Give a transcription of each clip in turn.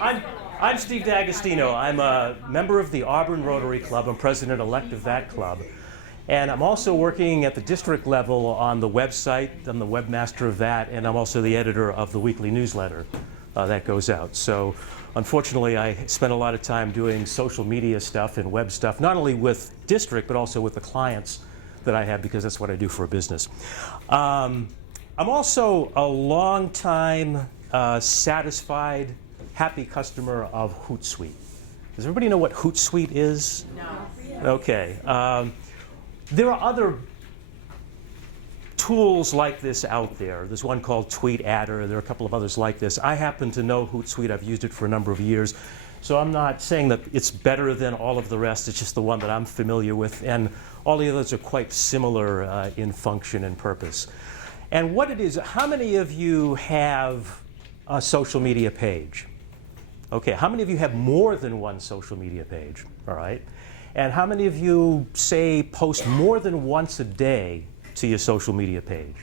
I'm, I'm Steve D'Agostino. I'm a member of the Auburn Rotary Club. I'm president-elect of that club. And I'm also working at the district level on the website. I'm the webmaster of that, and I'm also the editor of the weekly newsletter that goes out. So unfortunately, I spend a lot of time doing social media stuff and web stuff, not only with district, but also with the clients that I have, because that's what I do for a business. I'm also a long-time satisfied, happy customer of Hootsuite. Does everybody know what Hootsuite is? No. Okay. There are other tools like this out there. There's one called Tweet Adder. There are a couple of others like this. I happen to know Hootsuite. I've used it for a number of years. So I'm not saying that it's better than all of the rest. It's just the one that I'm familiar with. And all the others are quite similar in function and purpose. And what it is, how many of you have a social media page? Okay, how many of you have more than one social media page? All right. And how many of you, say, post more than once a day to your social media page?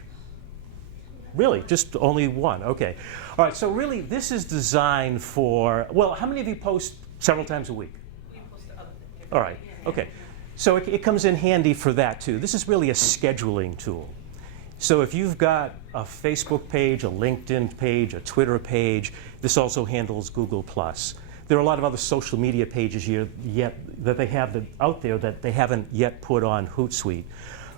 Really? Just only one? Okay. All right, so really this is designed for, well, how many of you post several times a week? We post other things. All right, okay. So it comes in handy for that too. This is really a scheduling tool. So if you've got a Facebook page, a LinkedIn page, a Twitter page, this also handles Google+. There are a lot of other social media pages that they have out there that they haven't yet put on Hootsuite.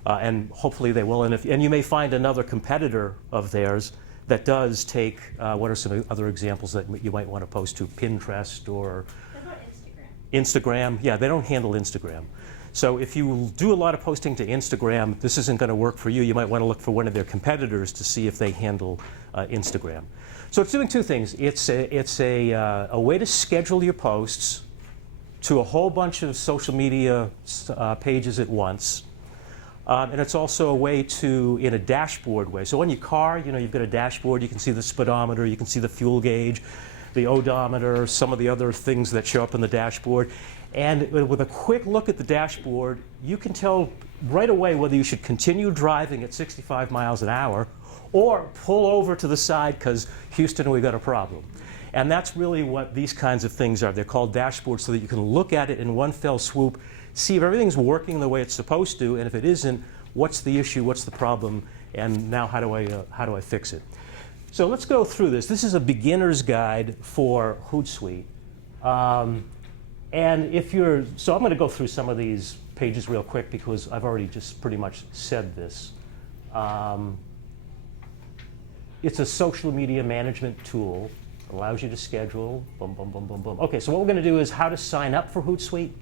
And hopefully they will. And you may find another competitor of theirs that does take, what are some other examples that you might want to post to? Pinterest or What about Instagram? Yeah, they don't handle Instagram. So if you do a lot of posting to Instagram, this isn't going to work for you. You might want to look for one of their competitors to see if they handle Instagram. So it's doing two things. It's a way to schedule your posts to a whole bunch of social media pages at once. And it's also a way to, in a dashboard way. So on your car, you've got a dashboard. You can see the speedometer. You can see the fuel gauge, the odometer, some of the other things that show up in the dashboard. And with a quick look at the dashboard, you can tell right away whether you should continue driving at 65 miles an hour or pull over to the side because, Houston, we've got a problem. And that's really what these kinds of things are. They're called dashboards so that you can look at it in one fell swoop, see if everything's working the way it's supposed to, and if it isn't, what's the issue, what's the problem, and now how do I fix it? So let's go through this. This is a beginner's guide for Hootsuite. And so I'm going to go through some of these pages real quick because I've already just pretty much said this. It's a social media management tool. Allows you to schedule, boom, boom, boom, boom, boom. Okay, so what we're going to do is how to sign up for Hootsuite,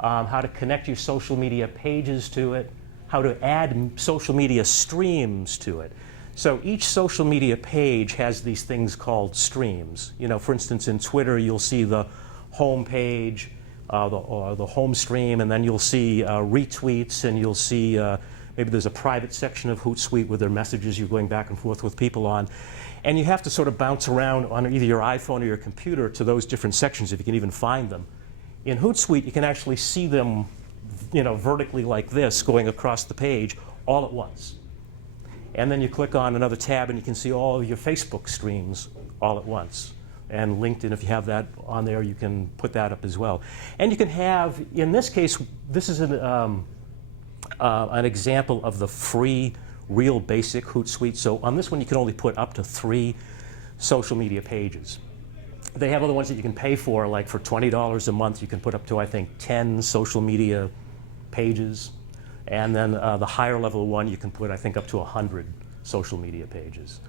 how to connect your social media pages to it, how to add social media streams to it. So each social media page has these things called streams. For instance, in Twitter, you'll see the home page, the home stream, and then you'll see retweets, and you'll see maybe there's a private section of Hootsuite with their messages you're going back and forth with people on. And you have to sort of bounce around on either your iPhone or your computer to those different sections if you can even find them. In Hootsuite, you can actually see them vertically like this going across the page all at once. And then you click on another tab and you can see all of your Facebook streams all at once. And LinkedIn, if you have that on there, you can put that up as well. And you can have, in this case, this is an example of the free, real basic Hootsuite. So on this one, you can only put up to 3 social media pages. They have other ones that you can pay for, like for $20 a month, you can put up to, I think, 10 social media pages. And then the higher level one, you can put, I think, up to 100 social media pages.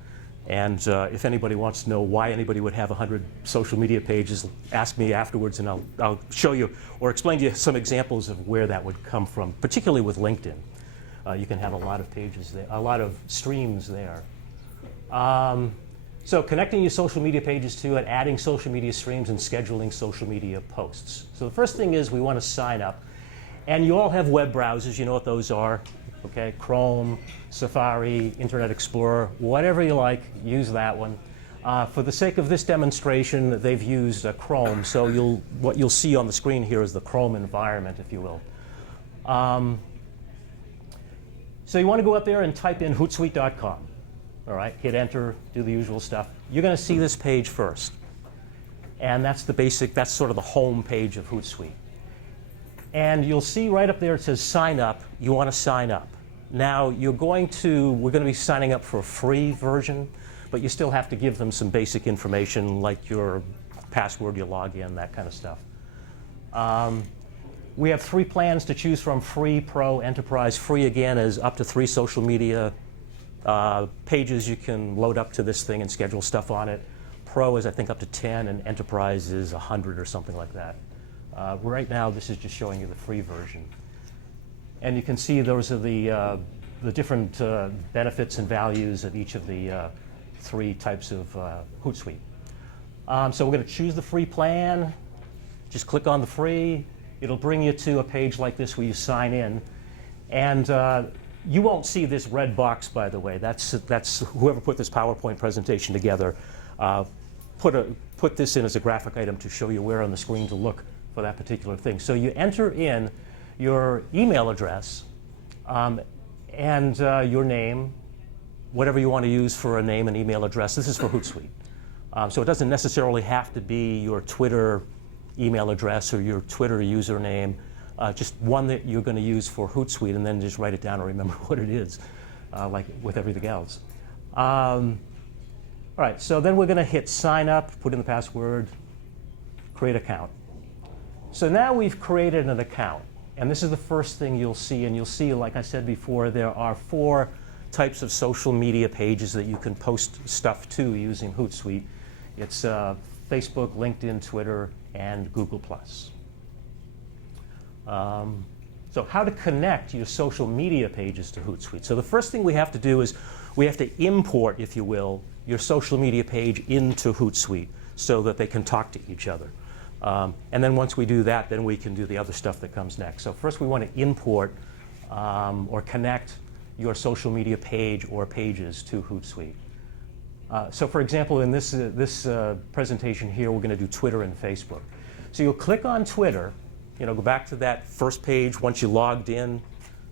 And if anybody wants to know why anybody would have 100 social media pages, ask me afterwards and I'll show you or explain to you some examples of where that would come from, particularly with LinkedIn. You can have a lot of pages there, a lot of streams there. So connecting your social media pages to it, adding social media streams, and scheduling social media posts. So the first thing is we want to sign up. And you all have web browsers. You know what those are. Okay, Chrome, Safari, Internet Explorer, whatever you like, use that one. For the sake of this demonstration, they've used Chrome. So what you'll see on the screen here is the Chrome environment, if you will. So you want to go up there and type in Hootsuite.com. All right, hit enter, do the usual stuff. You're going to see this page first. And that's the basic, that's sort of the home page of Hootsuite. And you'll see right up there it says sign up. You want to sign up. Now we're going to be signing up for a free version, but you still have to give them some basic information like your password, your login, that kind of stuff. We have 3 plans to choose from: free, pro, enterprise. Free, again, is up to 3 social media pages you can load up to this thing and schedule stuff on it. Pro is, I think, up to 10, and enterprise is 100 or something like that. Right now, this is just showing you the free version. And you can see those are the different benefits and values of each of the 3 types of Hootsuite. So we're going to choose the free plan. Just click on the free. It'll bring you to a page like this where you sign in. And you won't see this red box, by the way. That's whoever put this PowerPoint presentation together put this in as a graphic item to show you where on the screen to look for that particular thing. So you enter in your email address and your name, whatever you want to use for a name and email address. This is for Hootsuite. So it doesn't necessarily have to be your Twitter email address or your Twitter username, just one that you're going to use for Hootsuite, and then just write it down and remember what it is, like with everything else. All right, so then we're going to hit sign up, put in the password, create account. So now we've created an account, and this is the first thing you'll see. And you'll see, like I said before, there are 4 types of social media pages that you can post stuff to using Hootsuite. It's Facebook, LinkedIn, Twitter, and Google+. So how to connect your social media pages to Hootsuite. So the first thing we have to do is we have to import, if you will, your social media page into Hootsuite so that they can talk to each other. And then once we do that, then we can do the other stuff that comes next. So first we want to import or connect your social media page or pages to Hootsuite. So for example, in this presentation here, we're going to do Twitter and Facebook. So you'll click on Twitter, go back to that first page. Once you logged in,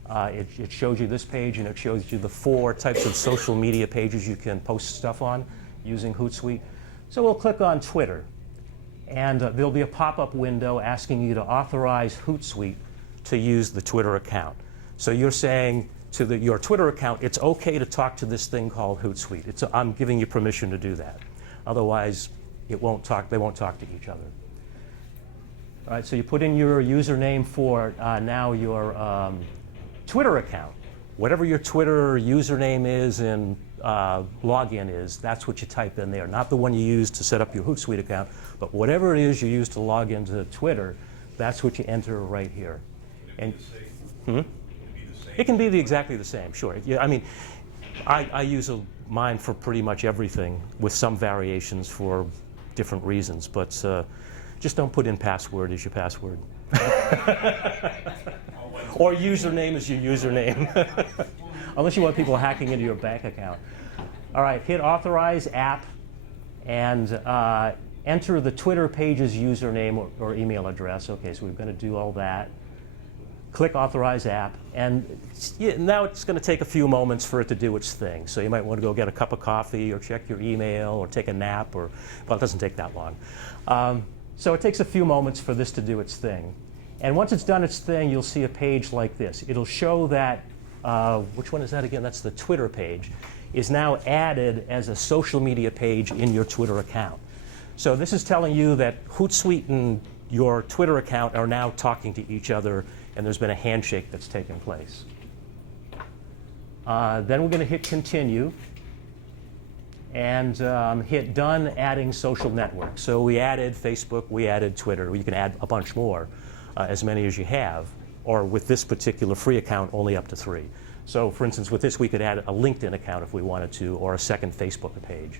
it shows you this page, and it shows you the 4 types of social media pages you can post stuff on using Hootsuite. So we'll click on Twitter, and there'll be a pop-up window asking you to authorize Hootsuite to use the Twitter account. So you're saying to your Twitter account, it's okay to talk to this thing called Hootsuite. I'm giving you permission to do that. Otherwise, they won't talk to each other. All right, so you put in your username for now your Twitter account. Whatever your Twitter username is and login is, that's what you type in there. Not the one you use to set up your Hootsuite account, but whatever it is you use to log into Twitter, that's what you enter right here. And it can be exactly the same, sure. Yeah, I mean, I use mine for pretty much everything with some variations for different reasons, but just don't put in password as your password. Or username is your username. Unless you want people hacking into your bank account. All right, hit authorize app and enter the Twitter page's username or email address. Okay, so we're going to do all that. Click authorize app, and now it's going to take a few moments for it to do its thing. So you might want to go get a cup of coffee or check your email or take a nap, well, it doesn't take that long. So it takes a few moments for this to do its thing. And once it's done its thing, you'll see a page like this. It'll show that, which one is that again? That's the Twitter page, is now added as a social media page in your Twitter account. So this is telling you that Hootsuite and your Twitter account are now talking to each other, and there's been a handshake that's taken place. Then we're going to hit continue and hit done adding social networks. So we added Facebook, we added Twitter. You can add a bunch more, as many as you have, or with this particular free account, only up to 3. So for instance, with this, we could add a LinkedIn account if we wanted to, or a second Facebook page.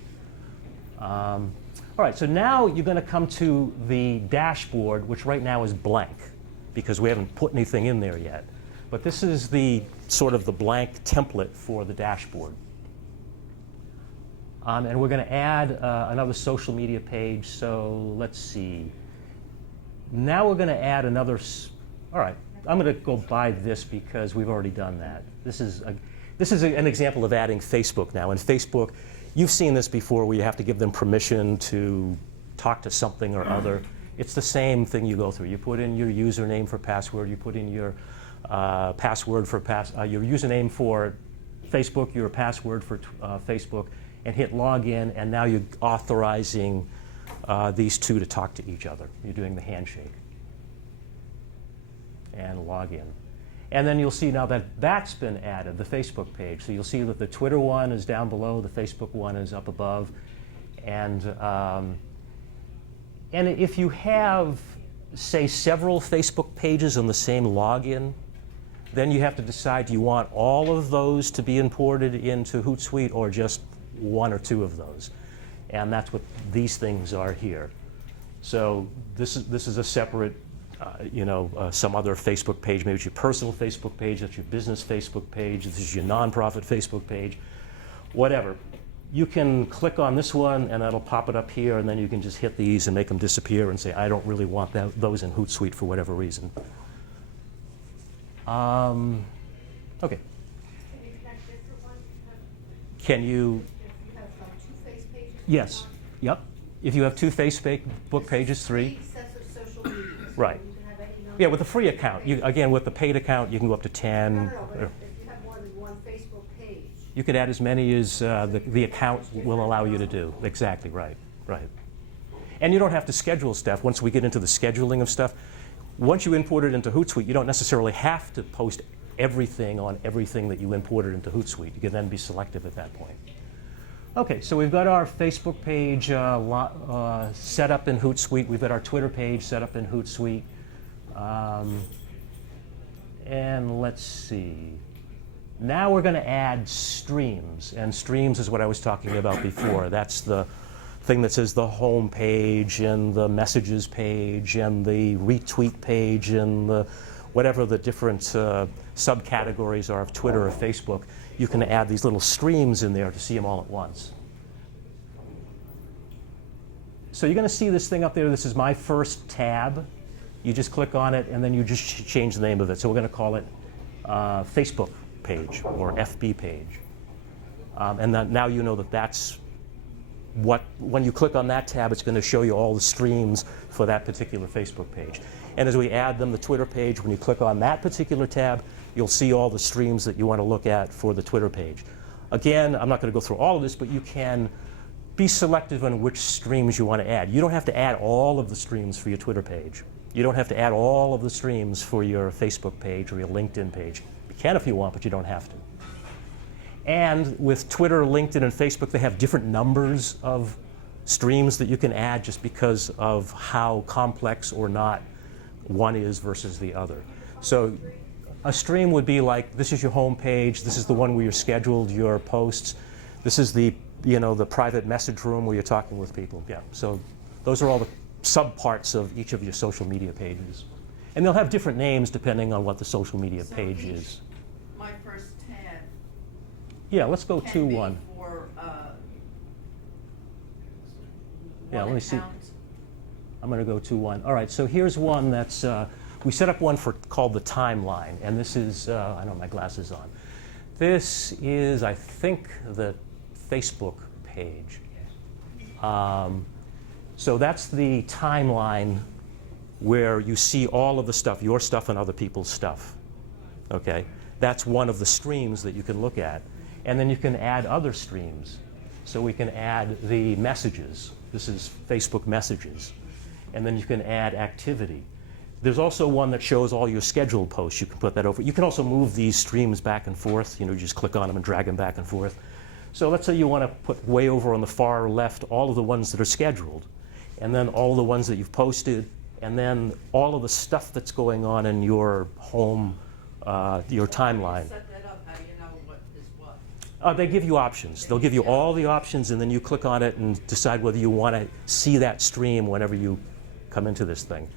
All right, so now you're going to come to the dashboard, which right now is blank, because we haven't put anything in there yet. But this is the sort of the blank template for the dashboard. And we're going to add another social media page. So let's see. Now we're going to add another. All right, I'm going to go by this because we've already done that. This is an example of adding Facebook now. In Facebook, you've seen this before, where you have to give them permission to talk to something or other, it's the same thing you go through. You put in your username for password, you put in your password for your username for Facebook, your password for Facebook, and hit login, and now you're authorizing these two to talk to each other. You're doing the handshake. And log in. And then you'll see now that that's been added, the Facebook page. So you'll see that the Twitter one is down below, the Facebook one is up above. And if you have, say, several Facebook pages on the same login, then you have to decide, do you want all of those to be imported into Hootsuite or just one or two of those? And that's what these things are here. So this is a separate, some other Facebook page. Maybe it's your personal Facebook page, that's your business Facebook page, this is your nonprofit Facebook page, whatever. You can click on this one and that'll pop it up here, and then you can just hit these and make them disappear and say, I don't really want those in Hootsuite for whatever reason. Okay. Can you connect different ones? Can you? If you have two face pages? Yes. Yep. If you have two Facebook pages, 3. Sets of social media. So Right. you can have any number Yeah, with a of free account. Again, with the paid account, you can go up to 10. No, but if you have more than one Facebook page. You could add as many as the account will allow you to do. Exactly, right, right. And you don't have to schedule stuff. Once we get into the scheduling of stuff, once you import it into Hootsuite, you don't necessarily have to post everything on everything that you imported into Hootsuite. You can then be selective at that point. Okay, so we've got our Facebook page set up in Hootsuite. We've got our Twitter page set up in Hootsuite. And let's see. Now we're going to add streams, and streams is what I was talking about before. That's the thing that says the home page and the messages page and the retweet page and the whatever the different subcategories are of Twitter or Facebook. You can add these little streams in there to see them all at once. So you're going to see this thing up there. This is my first tab. You just click on it and then you just change the name of it. So we're going to call it Facebook page or FB page. And now you know that that's when you click on that tab, it's going to show you all the streams for that particular Facebook page. And as we add them, the Twitter page, when you click on that particular tab, you'll see all the streams that you want to look at for the Twitter page. Again, I'm not going to go through all of this, but you can be selective on which streams you want to add. You don't have to add all of the streams for your Twitter page. You don't have to add all of the streams for your Facebook page or your LinkedIn page. You can if you want, but you don't have to. And with Twitter, LinkedIn, and Facebook, they have different numbers of streams that you can add just because of how complex or not one is versus the other. So a stream would be like, this is your home page, this is the one where you're scheduled your posts, this is the private message room where you're talking with people. Yeah, so those are all the subparts of each of your social media pages. And they'll have different names depending on what the social media page is. My first tab. Yeah, let's go to one. For, Yeah, let me see. account. I'm going to go to one. All right, so here's one that's, we set up one called the timeline, and this is, I don't have my glasses on. This is, I think, the Facebook page. So that's the timeline where you see all of the stuff, your stuff and other people's stuff. Okay? That's one of the streams that you can look at. And then you can add other streams. So we can add the messages. This is Facebook messages. And then you can add activity. There's also one that shows all your scheduled posts. You can put that over. You can also move these streams back and forth. You just click on them and drag them back and forth. So let's say you want to put way over on the far left all of the ones that are scheduled, and then all the ones that you've posted, and then all of the stuff that's going on in your home, your timeline. Set that up, how do you know what is what? They give you options. They'll give you all the options, and then you click on it and decide whether you want to see that stream whenever you come into this thing.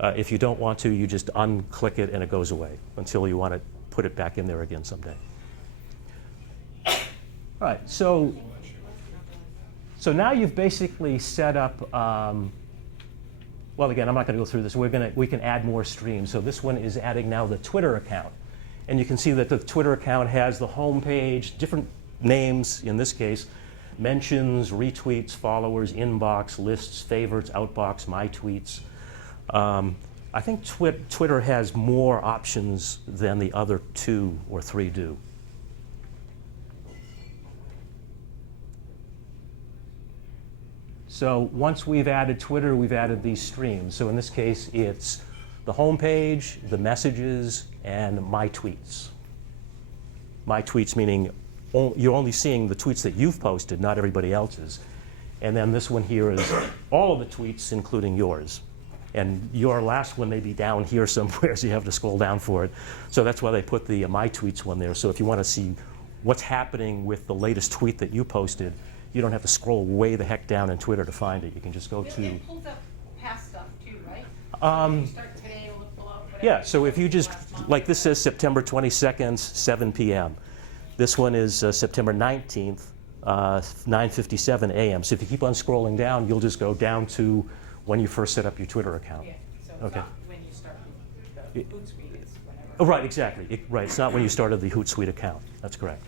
If you don't want to, you just unclick it and it goes away until you want to put it back in there again someday. All right, so now you've basically set up, well, again, I'm not going to go through this. We can add more streams. So this one is adding now the Twitter account. And you can see that the Twitter account has the home page, different names in this case. mentions, retweets, followers, inbox, lists, favorites, outbox, my tweets. I think Twitter has more options than the other 2 or 3 do. So once we've added Twitter, we've added these streams. So in this case, it's the home page, the messages, and my tweets. My tweets meaning you're only seeing the tweets that you've posted, not everybody else's. And then this one here is all of the tweets, including yours. And your last one may be down here somewhere, so you have to scroll down for it. So that's why they put the my tweets one there. So if you want to see what's happening with the latest tweet that you posted, you don't have to scroll way the heck down in Twitter to find it. You can just go to... It pulls up past stuff too, right? So if you start today, it'll pull up whatever. Yeah, so if you just, last month. like this says September 22nd, 7 p.m. This one is September 19th, 9:57 a.m. So if you keep on scrolling down, you'll just go down to when you first set up your Twitter account. Yeah, so it's Okay. not when you start the Hootsuite, it's whenever. Oh, right, exactly. Right, it's not when you started the Hootsuite account. That's correct.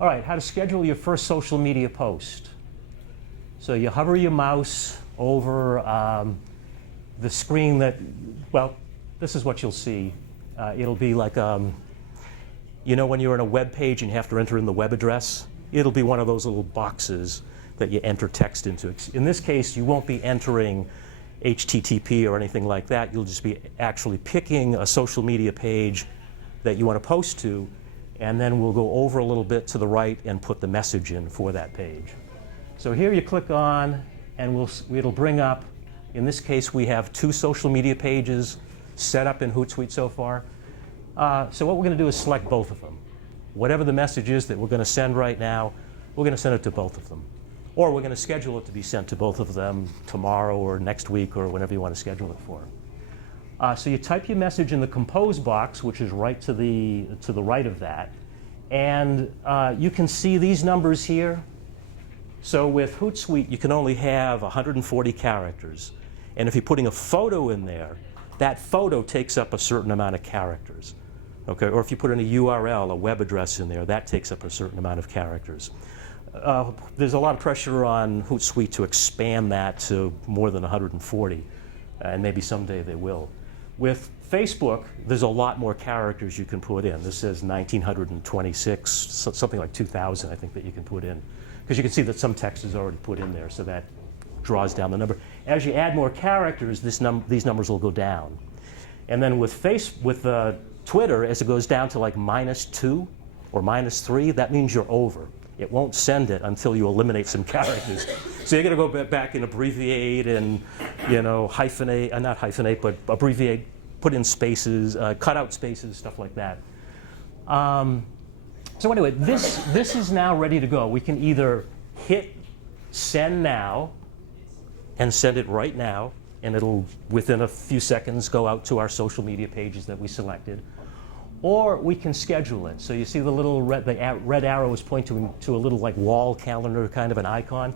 All right, how to schedule your first social media post. So you hover your mouse over the screen that, well, this is what you'll see. It'll be like, you know when you're in a web page and you have to enter in the web address? It'll be one of those little boxes that you enter text into. In this case, you won't be entering HTTP or anything like that. You'll just be actually picking a social media page that you want to post to, and then we'll go over a little bit to the right and put the message in for that page. So here you click on, and it'll bring up, in this case, we have 2 social media pages set up in Hootsuite so far. So what we're going to do is select both of them. Whatever the message is that we're going to send right now, we're going to send it to both of them. Or we're going to schedule it to be sent to both of them tomorrow or next week or whenever you want to schedule it for. So you type your message in the compose box, which is right to the right of that. And you can see these numbers here. So with Hootsuite, you can only have 140 characters. And if you're putting a photo in there, that photo takes up a certain amount of characters. Okay? Or if you put in a URL, a web address in there, that takes up a certain amount of characters. There's a lot of pressure on Hootsuite to expand that to more than 140, and maybe someday they will. With Facebook, there's a lot more characters you can put in. This says 1926, something like 2,000, I think, that you can put in. Because you can see that some text is already put in there, so that draws down the number. As you add more characters, these numbers will go down. And then with Twitter, as it goes down to like -2 or -3, that means you're over. It won't send it until you eliminate some characters. So you're going to go back and abbreviate and, you know, hyphenate, not hyphenate, but abbreviate, put in spaces, cut out spaces, stuff like that. So anyway, this is now ready to go. We can either hit send now and send it right now, and it'll, within a few seconds, go out to our social media pages that we selected. Or we can schedule it. So you see the little red arrow is pointing to a little like wall calendar kind of an icon.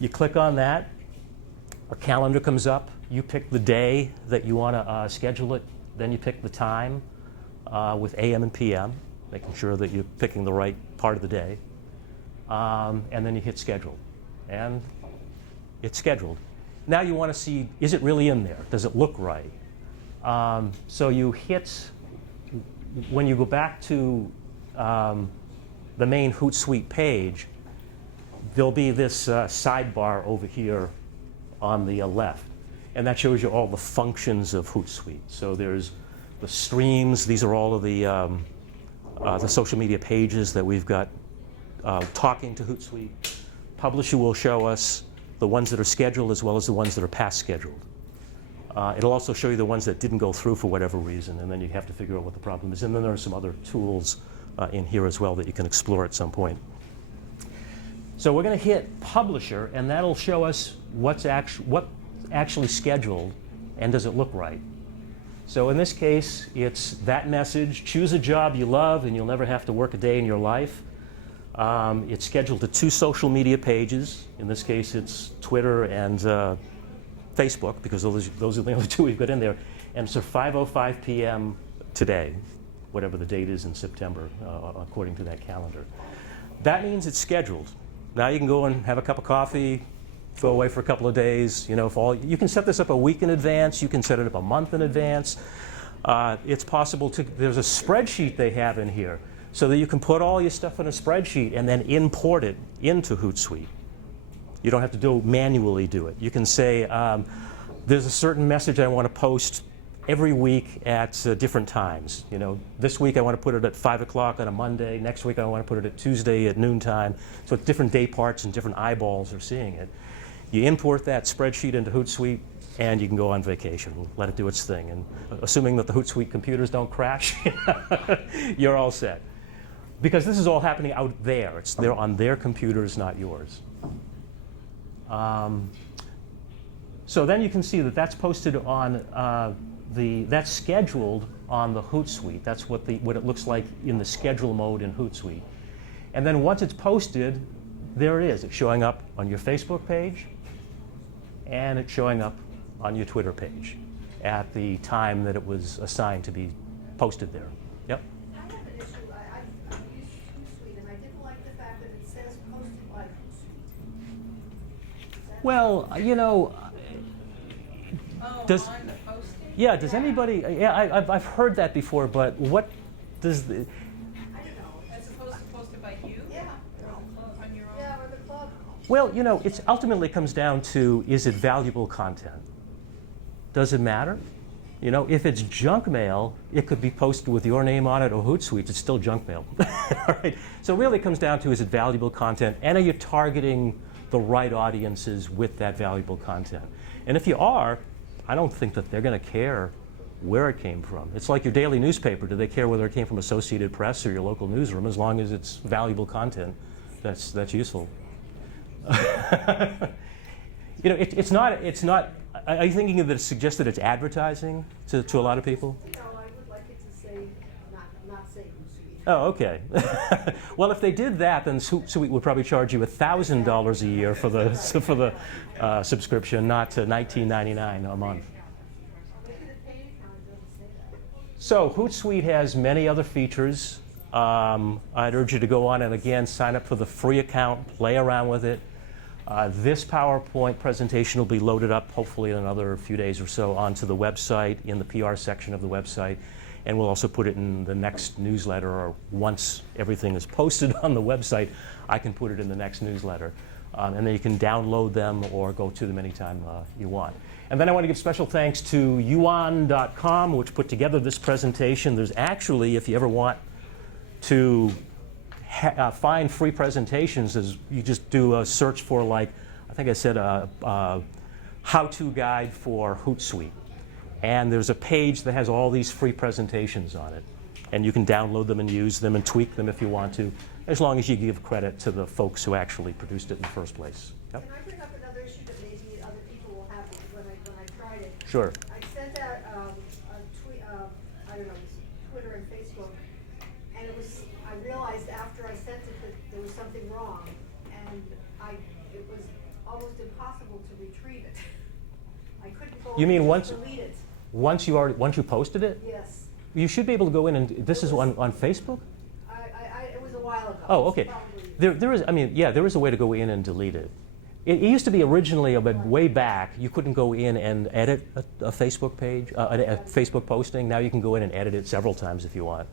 You click on that, a calendar comes up, you pick the day that you want to schedule it, then you pick the time with AM and PM, making sure that you're picking the right part of the day, and then you hit schedule. And it's scheduled. Now you want to see, is it really in there? Does it look right? So you hit, when you go back to the main Hootsuite page, there'll be this sidebar over here on the left. And that shows you all the functions of Hootsuite. So there's the streams. These are all of the social media pages that we've got talking to Hootsuite. Publisher will show us the ones that are scheduled as well as the ones that are past scheduled. It'll also show you the ones that didn't go through for whatever reason, and then you have to figure out what the problem is. And then there are some other tools in here as well that you can explore at some point. So we're going to hit Publisher, and that'll show us what's actually scheduled, and does it look right. So in this case, it's that message, choose a job you love and you'll never have to work a day in your life. It's scheduled to 2 social media pages. In this case, it's Twitter and Facebook, because those are the only 2 we've got in there. And it's 5:05 p.m. today, whatever the date is in September, according to that calendar. That means it's scheduled. Now you can go and have a cup of coffee, go away for a couple of days. You know, you can set this up a week in advance. You can set it up a month in advance. It's possible to. There's a spreadsheet they have in here, so that you can put all your stuff in a spreadsheet and then import it into Hootsuite. You don't have to manually do it. You can say, there's a certain message I want to post every week at different times. You know, this week I want to put it at 5 o'clock on a Monday. Next week I want to put it at Tuesday at noontime. So it's different day parts and different eyeballs are seeing it. You import that spreadsheet into Hootsuite, and you can go on vacation. Let it do its thing. And assuming that the Hootsuite computers don't crash, you're all set. Because this is all happening out there. They're on their computers, not yours. So then you can see that that's posted on that's scheduled on the Hootsuite. That's what it looks like in the schedule mode in Hootsuite. And then once it's posted, there it is. It's showing up on your Facebook page, and it's showing up on your Twitter page at the time that it was assigned to be posted there. Yep. I have an issue. I've used Hootsuite, and I didn't like the fact that it says posted by Hootsuite. Well, you know, Oh, does on the posting? yeah? Does anybody? Yeah, I've heard that before, but what does the? I don't know. As opposed to posted by you? Yeah. On your own? Yeah, or the club. Well, you know, it ultimately comes down to, is it valuable content? Does it matter? You know, if it's junk mail, it could be posted with your name on it or Hootsuite. It's still junk mail. All right. So really it comes down to, is it valuable content, and are you targeting the right audiences with that valuable content? And if you are, I don't think that they're going to care where it came from. It's like your daily newspaper. Do they care whether it came from Associated Press or your local newsroom? As long as it's valuable content, that's useful. You know, it's not. Are you thinking that it suggests that it's advertising to a lot of people? No, I would like it to say, not say Hootsuite. Oh, okay. Well, if they did that, then Hootsuite would probably charge you $1,000 a year for the subscription, not $19.99 a month. Maybe the paid account doesn't say that. So Hootsuite has many other features. I'd urge you to go on and again sign up for the free account, play around with it. This PowerPoint presentation will be loaded up hopefully in another few days or so onto the website, in the PR section of the website, and we'll also put it in the next newsletter, or once everything is posted on the website, I can put it in the next newsletter. And then you can download them or go to them anytime you want. And then I want to give special thanks to yuan.com, which put together this presentation. There's actually, if you ever want to find free presentations, as you just do a search for, like, I think I said a how-to guide for Hootsuite. And there's a page that has all these free presentations on it. And you can download them and use them and tweak them if you want to, as long as you give credit to the folks who actually produced it in the first place. Yep. Can I bring up another issue that maybe other people will have when I tried it? Sure. I sent out a tweet, I don't know, Twitter and Facebook, and I realized after I sent it that there was something wrong, and it was almost impossible to retrieve it. I couldn't go You in mean and once delete it. once you posted it? Yes. You should be able to go in and, this is on Facebook? It was a while ago. Oh, okay. Probably- There is, I mean, yeah, there is a way to go in and delete it. It used to be originally, but way back, you couldn't go in and edit a Facebook page, a Facebook posting. Now you can go in and edit it several times if you want.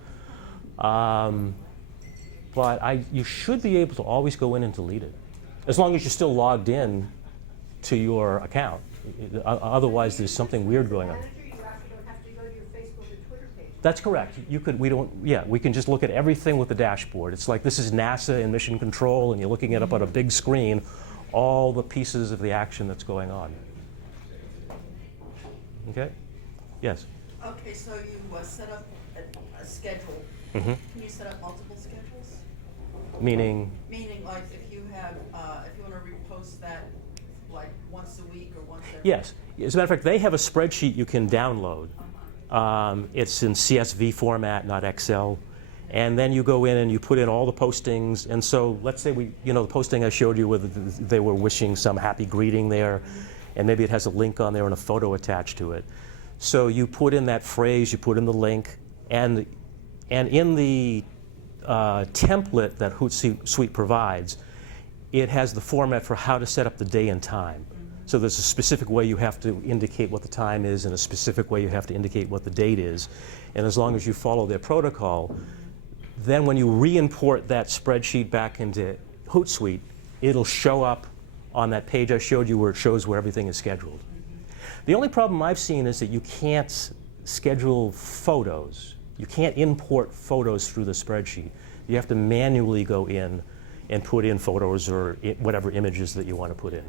But you should be able to always go in and delete it, as long as you're still logged in to your account. Otherwise, there's something weird going on. Manager, you actually don't have to go to your Facebook and Twitter page. That's correct. We can just look at everything with the dashboard. It's like this is NASA in mission control, and you're looking it up on a big screen, all the pieces of the action that's going on. Okay? Yes? Okay, so you set up a schedule. Mm-hmm. Can you set up multiple schedules? Meaning, Meaning, like, if you want to repost that, like, once a week or once every... yes. As a matter of fact, they have a spreadsheet you can download. It's in CSV format, not Excel. And then you go in and you put in all the postings. And so let's say the posting I showed you where they were wishing some happy greeting there, and maybe it has a link on there and a photo attached to it. So you put in that phrase, you put in the link, and in the template that Hootsuite provides, it has the format for how to set up the day and time. So there's a specific way you have to indicate what the time is and a specific way you have to indicate what the date is. And as long as you follow their protocol, then when you re-import that spreadsheet back into Hootsuite, it'll show up on that page I showed you where it shows where everything is scheduled. The only problem I've seen is that you can't schedule photos. You can't import photos through the spreadsheet. You have to manually go in and put in photos or whatever images that you want to put in.